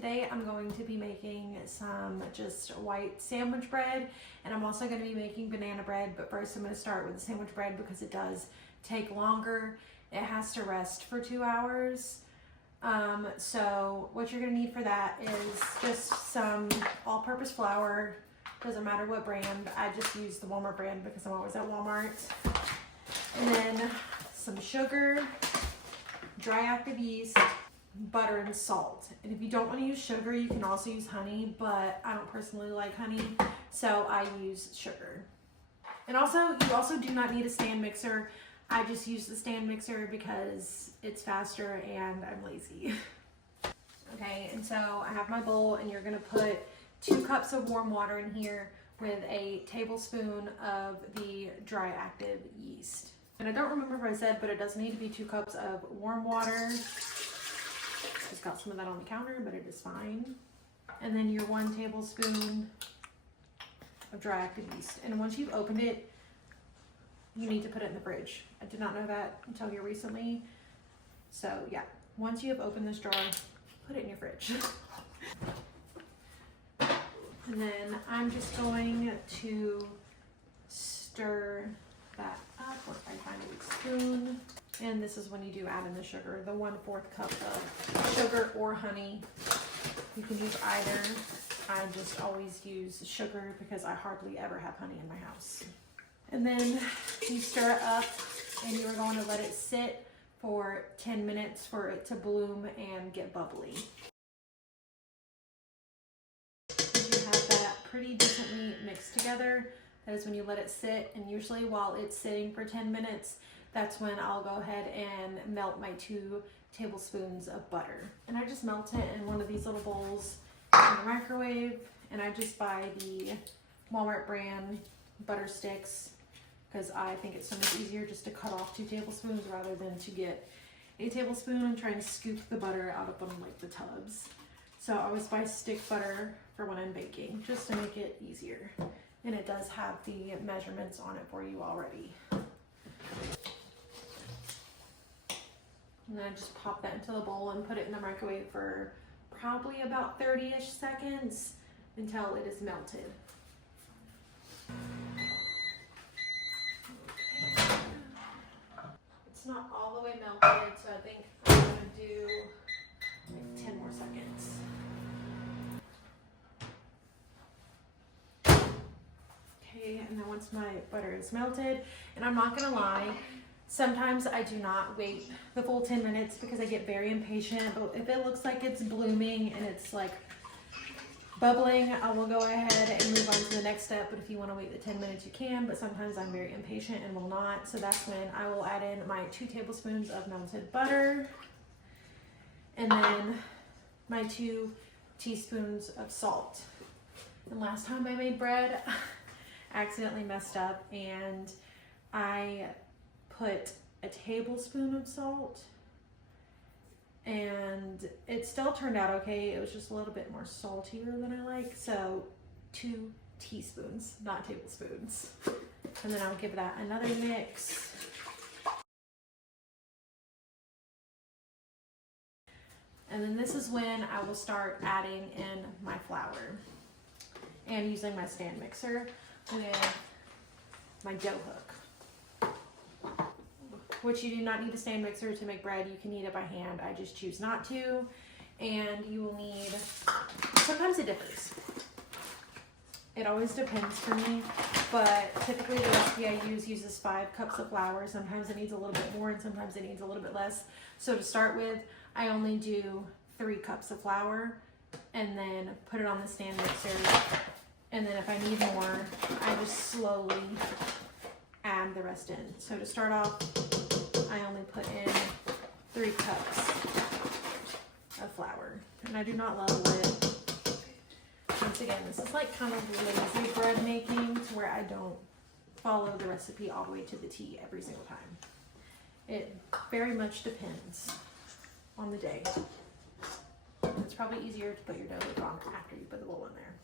Today I'm going to be making some just white sandwich bread, and I'm also going to be making banana bread, but first I'm going to start with the sandwich bread because it does take longer. It has to rest for 2 hours. So what you're going to need for that is just some all-purpose flour. Doesn't matter what brand. I just use the Walmart brand because I'm always at Walmart. And then some sugar, dry active yeast, butter, and salt. And if you don't want to use sugar, you can also use honey, but I don't personally like honey, so I use sugar. And also, you also do not need a stand mixer. I just use the stand mixer because it's faster and I'm lazy. Okay, and so I have my bowl, and you're gonna put 2 cups of warm water in here with a tablespoon of the dry active yeast. And I don't remember if I said, but it does need to be 2 cups of warm water. Just got some of that on the counter, but it is fine. And then your 1 tablespoon of dry active yeast. And once you've opened it, you need to put it in the fridge. I did not know that until here recently. So yeah, once you have opened this jar, put it in your fridge. And then I'm just going to stir that up, or if I find a spoon. And this is when you do add in the sugar, the 1/4 cup of sugar or honey. You can use either. I just always use sugar because I hardly ever have honey in my house. And then you stir it up, and you're going to let it sit for 10 minutes for it to bloom and get bubbly. Once you have that pretty decently mixed together, that is when you let it sit. And usually while it's sitting for 10 minutes, that's when I'll go ahead and melt my 2 tablespoons of butter. And I just melt it in one of these little bowls in the microwave. And I just buy the Walmart brand butter sticks because I think it's so much easier just to cut off 2 tablespoons rather than to get a tablespoon and try and scoop the butter out of them like the tubs. So I always buy stick butter for when I'm baking, just to make it easier. And it does have the measurements on it for you already. And then I just pop that into the bowl and put it in the microwave for probably about 30-ish seconds until it is melted. Okay. It's not all the way melted, so I think I'm gonna do like 10 more seconds. Okay, and then once my butter is melted, and I'm not gonna lie, sometimes I do not wait the full 10 minutes because I get very impatient, but if it looks like it's blooming and it's like bubbling, I will go ahead and move on to the next step. But if you want to wait the 10 minutes, you can, but sometimes I'm very impatient and will not. So that's when I will add in my 2 tablespoons of melted butter, and then my 2 teaspoons of salt. And last time I made bread, I accidentally messed up, and I put a tablespoon of salt, and it still turned out okay. It was just a little bit more saltier than I like. So 2 teaspoons, not tablespoons. And then I'll give that another mix. And then this is when I will start adding in my flour and using my stand mixer with my dough hook, which you do not need a stand mixer to make bread. You can knead it by hand. I just choose not to. And you will need, sometimes it differs. It always depends for me, but typically the recipe I use uses 5 cups of flour. Sometimes it needs a little bit more, and sometimes it needs a little bit less. So to start with, I only do 3 cups of flour, and then put it on the stand mixer. And then if I need more, I just slowly add the rest in. So to start off, I only put in 3 cups of flour, and I do not level it. Once again, this is like kind of lazy bread making, to where I don't follow the recipe all the way to the T every single time. It very much depends on the day. It's probably easier to put your dough on after you put the bowl in there.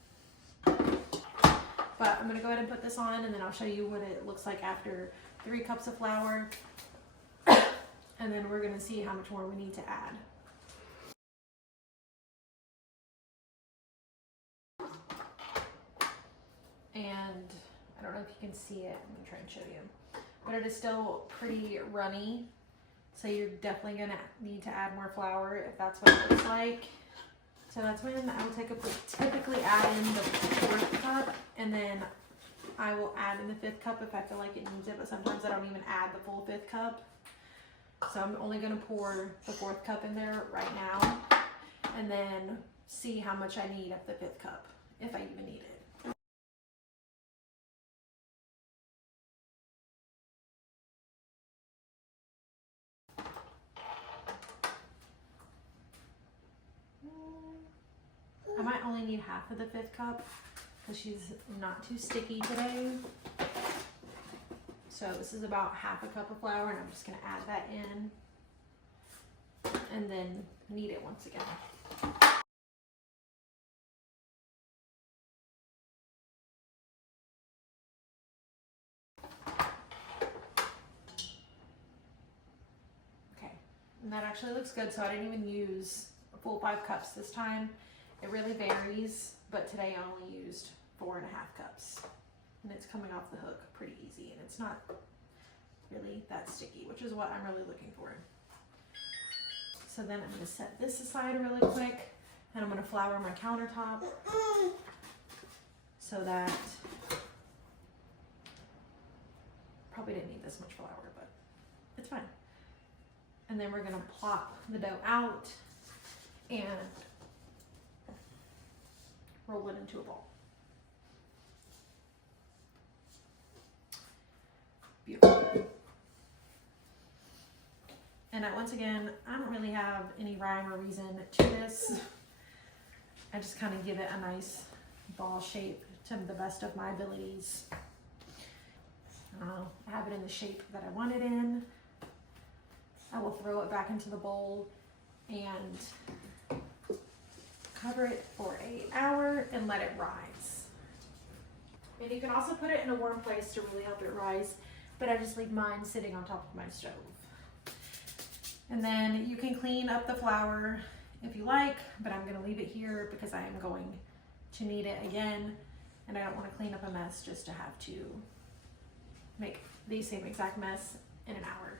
But I'm going to go ahead and put this on, and then I'll show you what it looks like after 3 cups of flour. And then we're going to see how much more we need to add. and I don't know if you can see it. I'm gonna try and show you, but it is still pretty runny. So you're definitely gonna need to add more flour if that's what it looks like. So that's when I will typically add in the 4th cup, and then I will add in the 5th cup if I feel like it needs it, but sometimes I don't even add the full 5th cup. So I'm only gonna pour the 4th cup in there right now, and then see how much I need of the 5th cup, if I even need it. I might only need half of the 5th cup because she's not too sticky today. So this is about half a cup of flour, and I'm just gonna add that in and then knead it once again. Okay, and that actually looks good. So I didn't even use a full 5 cups this time. It really varies, but today I only used 4.5 cups. And it's coming off the hook pretty easy, and it's not really that sticky, which is what I'm really looking for. So then I'm gonna set this aside really quick, and I'm gonna flour my countertop so that, probably didn't need this much flour, but it's fine. And then we're gonna plop the dough out and roll it into a ball. Beautiful. And once again, I don't really have any rhyme or reason to this. I just kind of give it a nice ball shape to the best of my abilities. I have it in the shape that I want it in. I will throw it back into the bowl and cover it for an hour and let it rise. And you can also put it in a warm place to really help it rise, but I just leave mine sitting on top of my stove. And then you can clean up the flour if you like, but I'm gonna leave it here because I am going to knead it again, and I don't wanna clean up a mess just to have to make the same exact mess in an hour.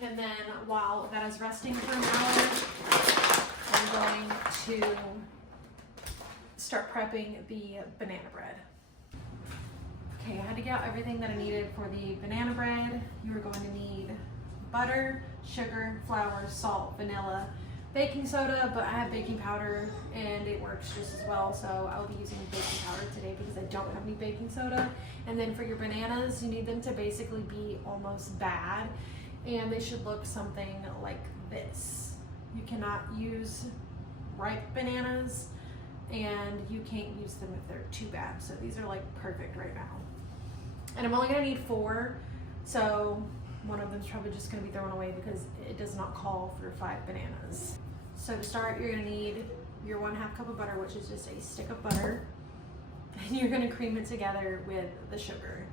And then while that is resting for an hour, I'm going to start prepping the banana bread. Okay, I had to get out everything that I needed for the banana bread. You are going to need butter, sugar, flour, salt, vanilla, baking soda, but I have baking powder and it works just as well, so I'll be using baking powder today because I don't have any baking soda. And then for your bananas, you need them to basically be almost bad, and they should look something like this. You cannot use ripe bananas, and you can't use them if they're too bad. So these are like perfect right now. And I'm only gonna need 4, so one of them's probably just gonna be thrown away because it does not call for 5 bananas. So to start, you're gonna need your 1/2 cup of butter, which is just a stick of butter. And you're gonna cream it together with the sugar.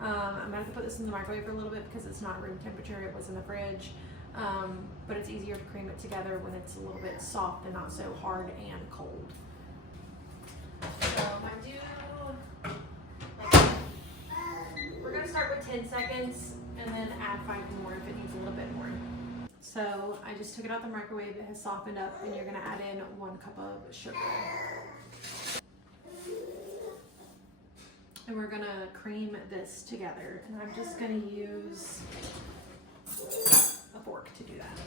I'm gonna have to put this in the microwave for a little bit because it's not room temperature, it was in the fridge. But it's easier to cream it together when it's a little bit soft and not so hard and cold. So we're gonna start with 10 seconds and then add 5 more if it needs a little bit more. So I just took it out the microwave, it has softened up, and you're gonna add in 1 cup of sugar. And we're gonna cream this together, and I'm just gonna use a fork to do that.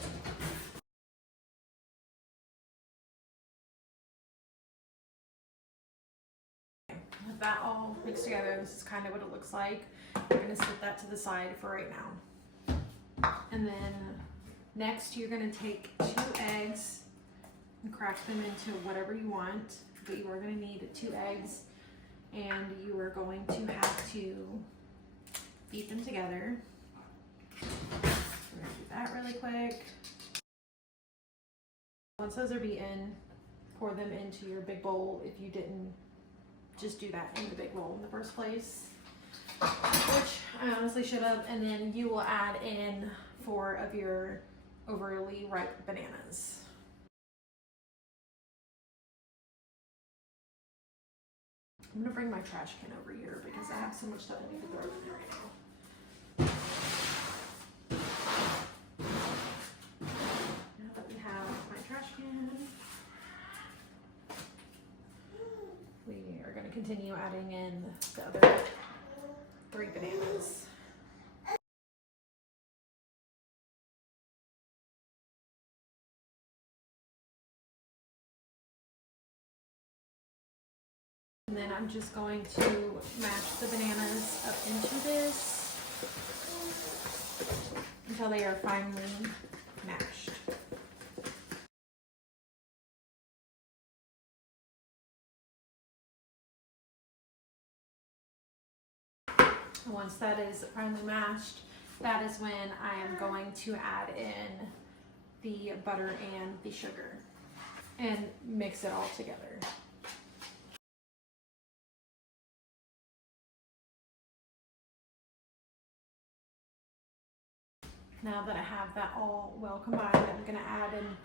With that all mixed together, this is kind of what it looks like. We're gonna set that to the side for right now. And then next you're gonna take 2 eggs and crack them into whatever you want, but you are gonna need 2 eggs, and you are going to have to beat them together. We're gonna do that really quick. Once those are beaten, pour them into your big bowl if you didn't just do that in the big bowl in the first place, which I honestly should have. And then you will add in 4 of your overly ripe bananas. I'm gonna bring my trash can over here because I have so much stuff I need to throw in there right now. Now that we have my trash can, we are gonna continue adding in the other 3 bananas. And then I'm just going to mash the bananas up into this until they are finely mashed. And once that is finely mashed, that is when I am going to add in the butter and the sugar and mix it all together. Now that I have that all well combined, I'm going to add in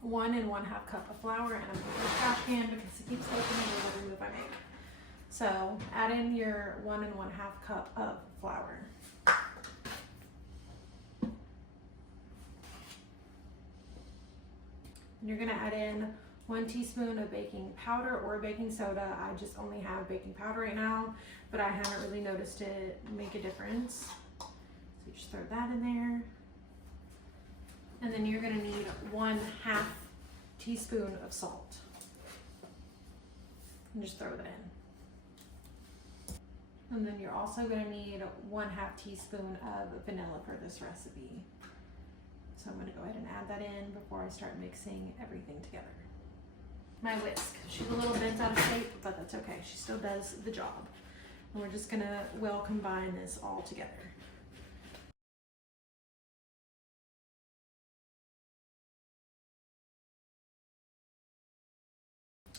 1 1/2 cup of flour, and I'm going to put the trash can because it keeps opening with every move I make. So add in your 1 1/2 cup of flour. And you're going to add in 1 teaspoon of baking powder or baking soda. I just only have baking powder right now, but I haven't really noticed it make a difference. So just throw that in there. And then you're gonna need 1/2 teaspoon of salt. And just throw that in. And then you're also gonna need 1/2 teaspoon of vanilla for this recipe. So I'm gonna go ahead and add that in before I start mixing everything together. My whisk, she's a little bent out of shape, but that's okay. She still does the job. And we're just gonna well combine this all together.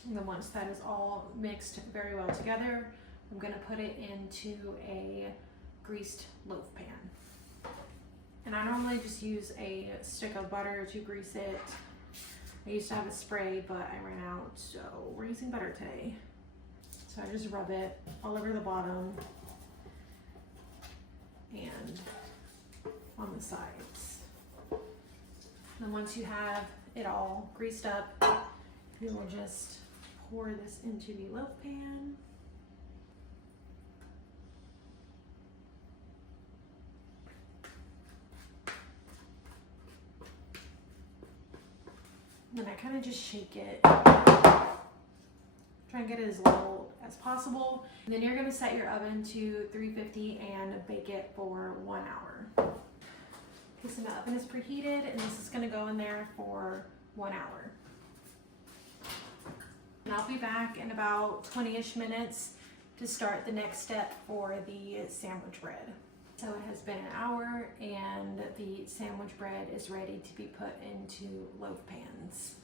And then once that is all mixed very well together, I'm gonna put it into a greased loaf pan. And I normally just use a stick of butter to grease it. I used to have a spray, but I ran out, so we're using butter today. So I just rub it all over the bottom and on the sides. And then once you have it all greased up, you will just pour this into the loaf pan. And then I kind of just shake it. Try and get it as low as possible. And then you're gonna set your oven to 350 and bake it for 1 hour. Okay, so the oven is preheated and this is gonna go in there for 1 hour. And I'll be back in about 20-ish minutes to start the next step for the sandwich bread. So it has been an hour and the sandwich bread is ready to be put into loaf pans.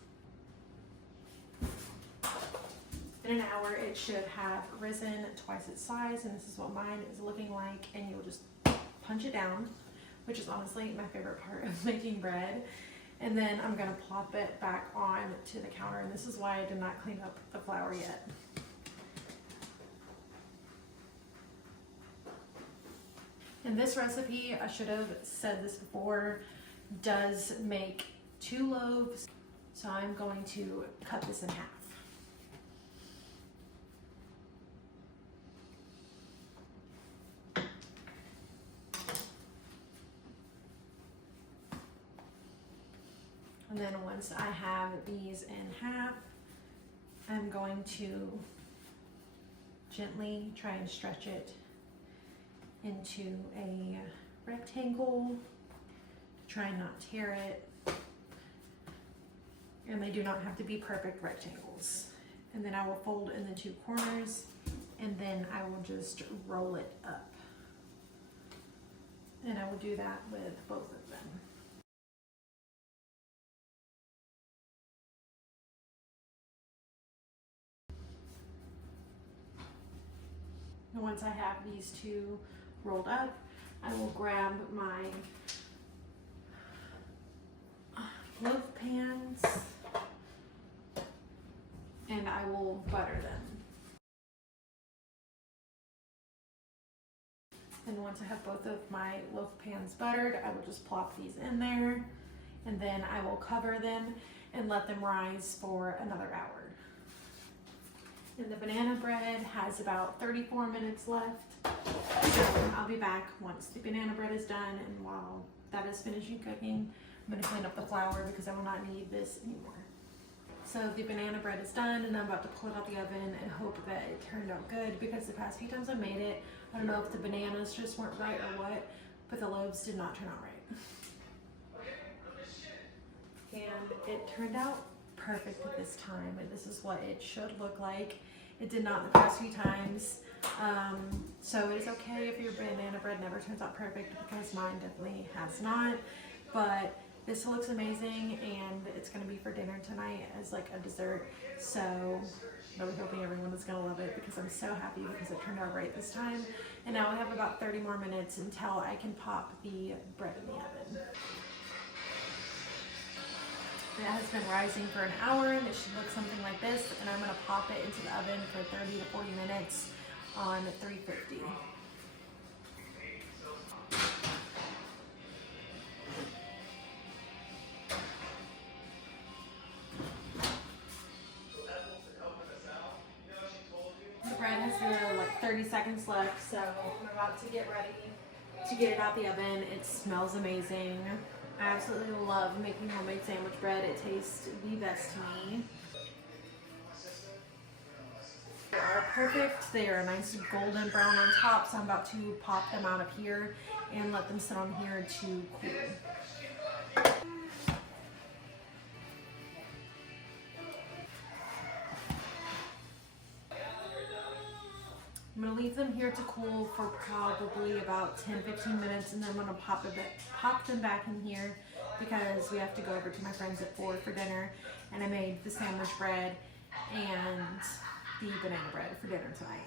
In an hour, it should have risen twice its size, and this is what mine is looking like. And you'll just punch it down, which is honestly my favorite part of making bread. And then I'm gonna plop it back on to the counter, and this is why I did not clean up the flour yet. And this recipe, I should have said this before, does make 2 loaves. So I'm going to cut this in half. And then once I have these in half, I'm going to gently try and stretch it into a rectangle to try and not tear it. And they do not have to be perfect rectangles. And then I will fold in the 2 corners, and then I will just roll it up. And I will do that with both of them. And once I have these 2 rolled up, I will grab my loaf pans and I will butter them. Then once I have both of my loaf pans buttered, I will just plop these in there, and then I will cover them and let them rise for another hour. And the banana bread has about 34 minutes left. So I'll be back once the banana bread is done, and while that is finishing cooking, I'm going to clean up the flour because I will not need this anymore. So the banana bread is done, and I'm about to pull it out the oven and hope that it turned out good, because the past few times I made it, I don't know if the bananas just weren't right or what, but the loaves did not turn out right. And it turned out perfect this time, and this is what it should look like. It did not the past few times, so it is okay if your banana bread never turns out perfect, because mine definitely has not. But this looks amazing, and it's going to be for dinner tonight as like a dessert. So I'm really hoping everyone is going to love it, because I'm so happy because it turned out right this time. And now I have about 30 more minutes until I can pop the bread in the oven. It has been rising for an hour, and it should look something like this, and I'm going to pop it into the oven for 30 to 40 minutes on 350. The bread has like 30 seconds left, so I'm about to get ready to get it out the oven. It smells amazing. I absolutely love making homemade sandwich bread. It tastes the best to me. They are perfect. They are a nice golden brown on top, so I'm about to pop them out of here and let them sit on here to cool. I'm going to leave them here to cool for probably about 10-15 minutes, and then I'm going to pop them back in here, because we have to go over to my friends at 4 for dinner, and I made the sandwich bread and the banana bread for dinner tonight.